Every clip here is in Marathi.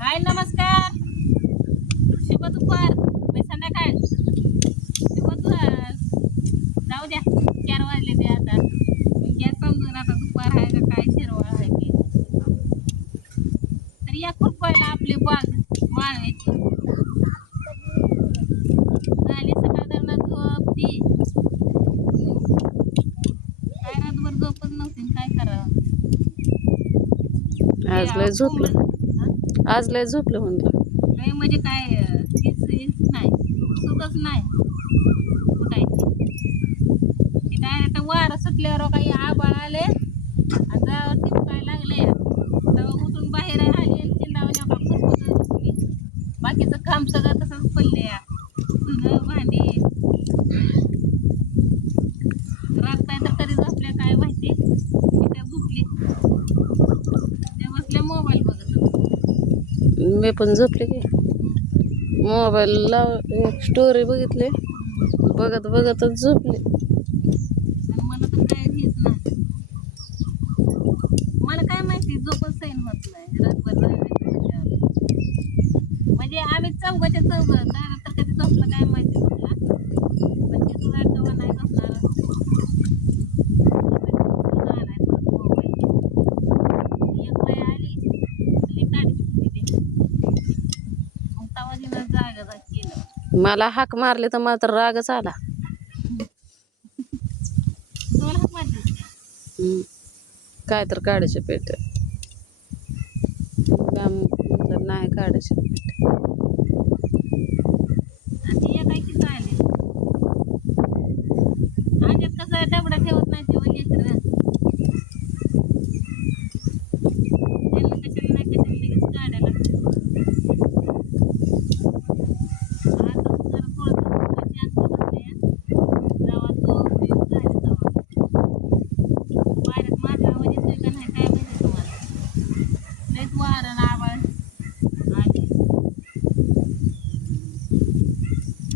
हाय नमस्कार. शुभ दुपार. मी संध्याकाळ. शुभ दुपार. जाऊ द्या 4 वाजले ते आता. मग घ्या समजून आता दुपार आहे का काय शिरवाळ आहे की. तर या खुरपायला आपली बाग माळव्याची. झाली सकाळ धरणं झोप ती. काय रातभर झोपच नव्हती काय करावं. आज लय झोपलं. आज लय झोपलं म्हणलं. लय म्हणजे काय तीच नाही सुखच नाही उठायची. ते डायरेक्ट वारं सुटल्यावर काही आबाळ आले आणि जावर टिपकाय लागले तेव्हा उठून बाहेर आली आणि चिंडावणी का फुरफुर बसली. बाकीचं काम सगळं तसंच पडले या धुणं भांडी. रात तर कधी झोपल्या काय माहिती. मी त्या झोपली त्या बसल्या मोबाईल बघत. मी पण झोपले की मोबाईल लाव एक स्टोरी बघितली बघत बघतच झोपले. आणि मला तर काय हेच नाही. मला काय माहिती झोपच सैन होत नाही रातभर राहायचं म्हणजे आम्ही चौघाच्या चौघ दारा तर कधी झोपलं काय माहिती मला. पण ते तुला तेव्हा नाही झोपणार. एक बाई आली लई काढली होती ते. मग तेव्हा तिनं जागा केलं. मला हाक मारली तर मला तर रागच आला. तुम्हाला हाक मारली काय तर काढायचे पेट काम म्हटलं नाही काढायचे पेट. आणि एक काय किती आली आज्यात कसं डबडा ठेवत नाही ते वली लेकरं. त्यांना कशाला नाही कशाला लगेच काढायला लागतं. आता जरा थोडंसं शांत बसले जेव्हा झोप बिप झाली तेव्हा. वाऱ्यात माझा आवाज येतोय का नाही काय माहिती तुम्हाला. लयच वारं आणि आभाळ आली.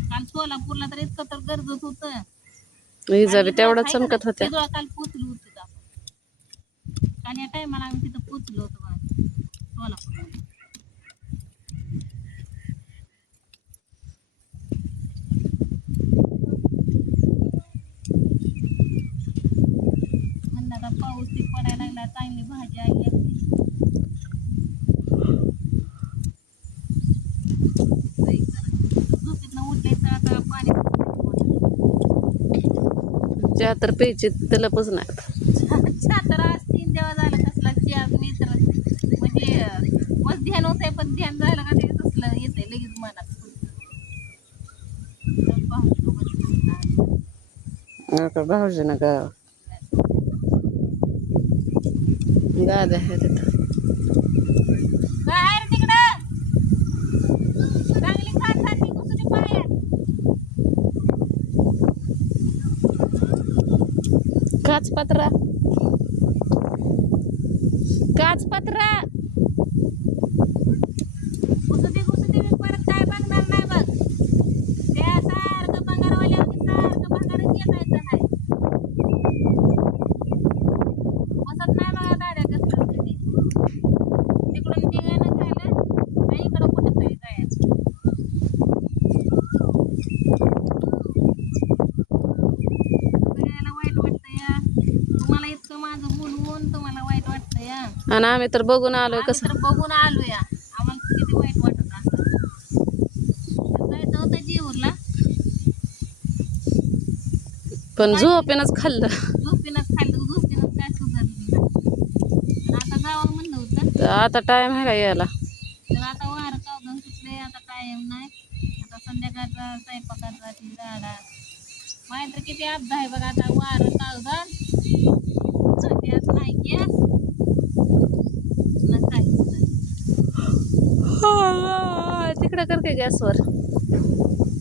काल सोलापूरला तर इतकं तर गरजत होतं. इजा बी तेवढा चमकत होत्या. तिथं काल पोचलो होतो आपण. काल या टायमाला आम्ही तिथं पोचलो होतो बघा सोलापूरला. म्हणलं आता पाऊस ते पडायला लागला चांगली भाजी आली आपली. झोपेतनं उठले तर आता पाणी चहा तर प्यायची तलपच नाही. चहा तर आज 3 दिवस झालं कसला चहा मी तर म्हणजे मस्त ध्यान होतंय पण ध्यान झालं का ते तसलं येतंय लगेच मनात. आता भाऊजीनं गाव गाद्या आहे तिथं. काय रे तिकडं चांगली खासाठी घुसली बाहेर. काचपत्रा काचपत्रा घुसती मी परत काय बघणार नाही बघ. त्या सारखं भंगारवाल्यावरती सारखं भंगारच येतायचं नाही. बसत नाही बघा दाद्या कसलं कधी. तिकडून निघायनं झालं नाही इकडं कुठं तरी जायचं. सगळ्याला वाईट वाटतं या. तुम्हाला इतकं माझं बोलवून तुम्हाला वाईट वाटतं या. आणि आम्ही तर बघून आलोय आम्ही कसं. तर बघून आलो या आम्हाला किती वाईट वाटत असं. जायचं होतं जेऊरला पण झोपेनच खाल्लं. झोपीनच खाल्लं झोपीनच काय सुधारलं नाही. आणि आता जावं म्हणलं होतं तर आता टाइम आहे का यायला. तर आता वारं कावधन सुटले आता टाइम नाही. आता संध्याकाळचा स्वयंपाकाचा ती झाडा माहीत तर किती अपघात आहे बघा. आता वारं कावधन त्यात नाही गॅस ना काहीच नाही. तिकडं कर काय गॅसवर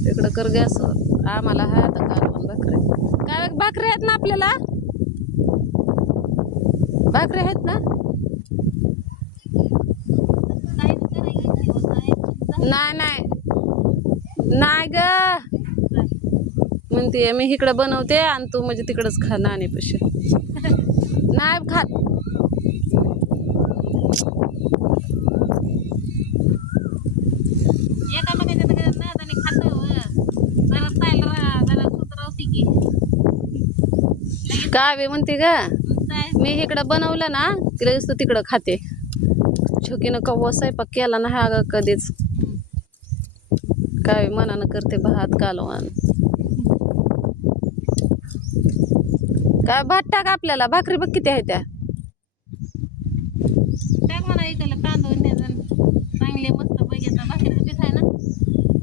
तिकडं कर गॅसवर. आम्हाला हा आता कालवण भाकरी काय भाकरी आहेत ना आपल्याला. भाकरी आहेत ना. काय करायचं होतं नाही नाही नाही ग म्हणते मी इकडं बनवते आणि तू म्हणजे तिकडंच खा नाणीपाशी. नाही खात कावे म्हणते का मग काय मी इकडं बनवलं ना तिला नुसतं तिकडं खाते छोकीनं कव्वा स्वयंपाक केला नाही अगं कधीच कावे मनानं करते भात कालवण काय भात टाक आपल्याला भाकरी बघ किती आहे त्या टाक म्हणा इकडे तांदूळ नेजन चांगले मस्त पैकी आता भाकरीचं पीठ आहे ना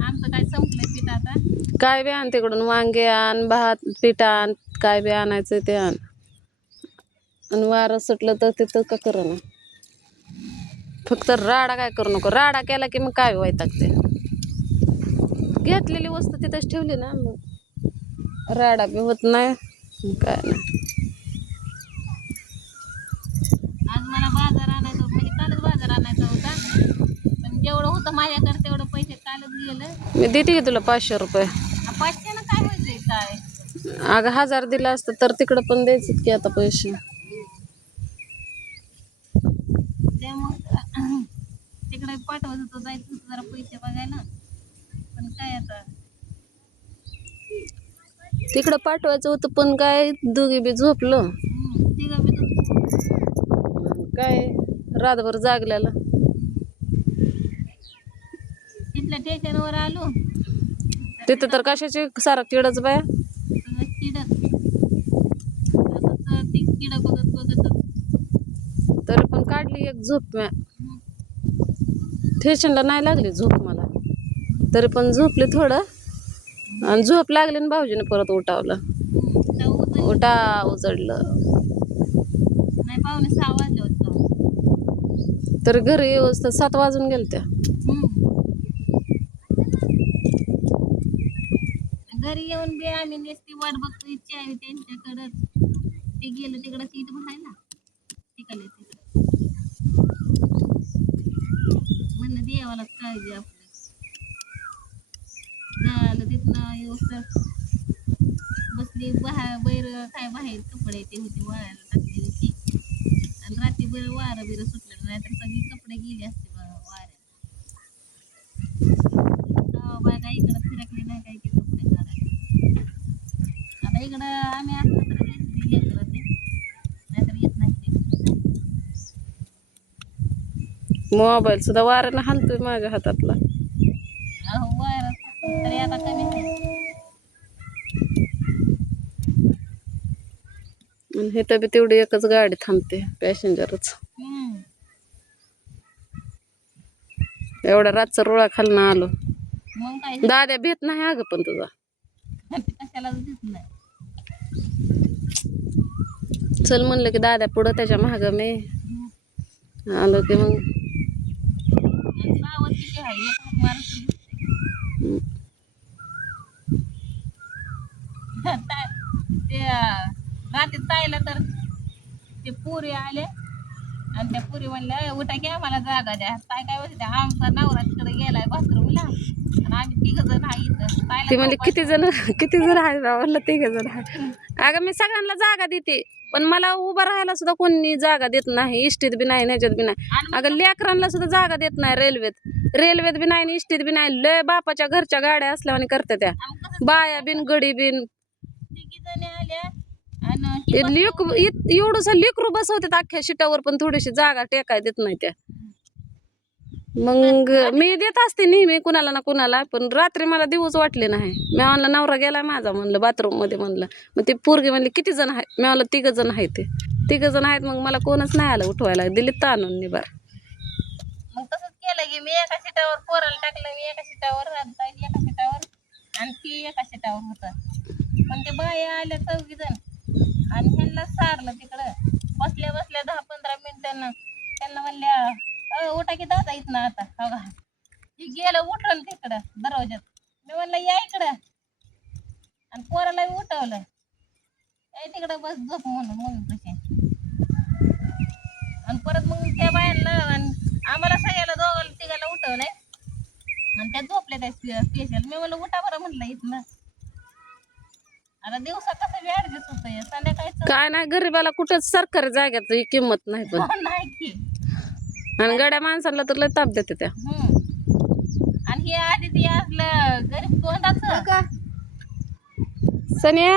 आमचं काय संपलंय पीठ आता काय बी आण तिकडून वांगे आण भात पीठ आण काय बी आणायचं ते आण आणि वारं सुटलं तर तिथं का कर ना फक्त राडा काय करू नको राडा केला की मग काय वैतागते घेतलेली वस्तू तिथंच ठेवली ना मग राडा बी होत नाही काय नाही आज मला बाजार आणायचा म्हणजे कालच बाजार आणायचा होता पण जेवढं होतं माझ्याकडे तेवढं पैसे कालच गेलं मी देते की तुला 500 रुपये 500 ना काय व्हायचंय काय अगं 1000 दिला असतं तर तिकडं पण द्यायचं की आता पैसे त्यामुळे तिकडे पाठवत होतो जायचं होतं जरा पैसे बघायला पण काय आता तिकडं पाठवायचं होतं पण काय दोघी बी झोपलं तिघं बी काय रातभर जागल्याला तिथल्या स्टेशनवर आलो तिथं तर कशाची सारा किडच बाया सगळं किडत तसंच ती किड बघत बघत तरी पण काढली एक झोप म्या स्टेशनला नाही लागली झोप मला तरी पण झोपले थोडं आणि झोप लागली आणि भाऊजीने परत उठावलं उठा उजडलं नाही 5:45 वाजले होते तरी घरी येऊस तर 7 वाजून गेल त्या घरी येऊन बी आम्ही नुसती वाट बघतो इच्छा आहे त्यांच्याकडं ते गेलं तिकडं सीट भरायला तिकडे म्हणलं देवाला काळजी आपली झालं तिथनं येऊस बसली बैर काय बाहेर कपडे ते होते वाळायला टाकलेली ती आणि रात्री बरं वारं बिरं सुटलं नाही तर सगळी कपडे गेली असते वाऱ्यात बागा इकडं फिरकले नाही काय की कपडे काढायला आता इकडं आम्ही असलं तर येत ते नाहीतर येत नाही ते मोबाईल सुद्धा वाऱ्यानं हालतोय माझ्या हातातला अहो वारं तरी आता कमी आहे आणि हे बी तेवढी एकच गाडी थांबते पॅसेंजरच एवढा रातचा रोळा खालून आलो मग काय दाद्या भेट नाही अगं पण तुझा कशाला दिसत नाही चल म्हणलं की दाद्या पुढं त्याच्या माग मी आलो की मग सावध किती आहे एक हात मारून ते रात्री ताईला तर ते पुरी आले आणि त्या पुरी म्हणल्या उठा की आम्हाला जागा द्या काय होते आमचा नवरा तिकडे गेलाय बाथरूमला आणि आम्ही 3 जण आहे इथं ती म्हणली किती जण आहे म्हणलं 3 जण आहे अगं मी सगळ्यांना जागा देते पण मला उभं राहायला सुद्धा कोणी जागा देत नाही इष्टीत बी नाही ह्याच्यात बी नाही अगं लेकरांना सुद्धा जागा देत नाही रेल्वेत बी नाही इष्टीत बी नाही लय बापाच्या घरच्या गाड्या असल्यावानी करते त्या बाया बिन गडी बिन 3 जणी आल्या आणि एवढंस लेकरू बसवतात अख्ख्या शिटावर पण थोडीशी जागा टेकाय देत नाही त्या मग मी देत असते नेहमी कुणाला ना कुणाला पण रात्री मला दिवस वाटले नाही मी म्हणलं नवरा गेला माझा म्हणलं बाथरूम मध्ये म्हणलं मग ती पोरगी म्हणली किती जण आहेत मी म्हणलं 3 जण आहेत ते 3 जण आहेत मग मला कोणच नाही आलं उठवायला दिली ताणून निभार मग तसंच केलं की मी एका सीटावर पोराला टाकलं मी एका सीटावर एका सीटावर आणि ती एका सीटावर होतं पण ते बाया आल्या 4 जण आणि ह्यांना सारलं तिकडं बसल्या 10-15 मिनिटांना त्यांना म्हणल्या उठा की दादा इथनं आता हो का ती गेलं उठलं तिकडं दरवाज्यात मी म्हणलं या इकडं आणि पोराला उठवलं तिकडं बस झोप म्हणून तशी आणि परत मग त्या बायांना आम्हाला सगळ्याला 2-3 उठवलंय आणि त्या झोपल्या त्या स्पेशल मी म्हणलं उठा बरं म्हणलं इथनं आता दिवसा कसं बी ऍडजस्ट होतंय संध्याकाळचं काय नाही गरीबाला कुठंच सरकारी जाग्यात किंमत नाही पण नाही की आणि गड्या माणसाला तर लय ताप देते त्या आणि हे आधी ती असलं गरीब तोंडाचं सनिया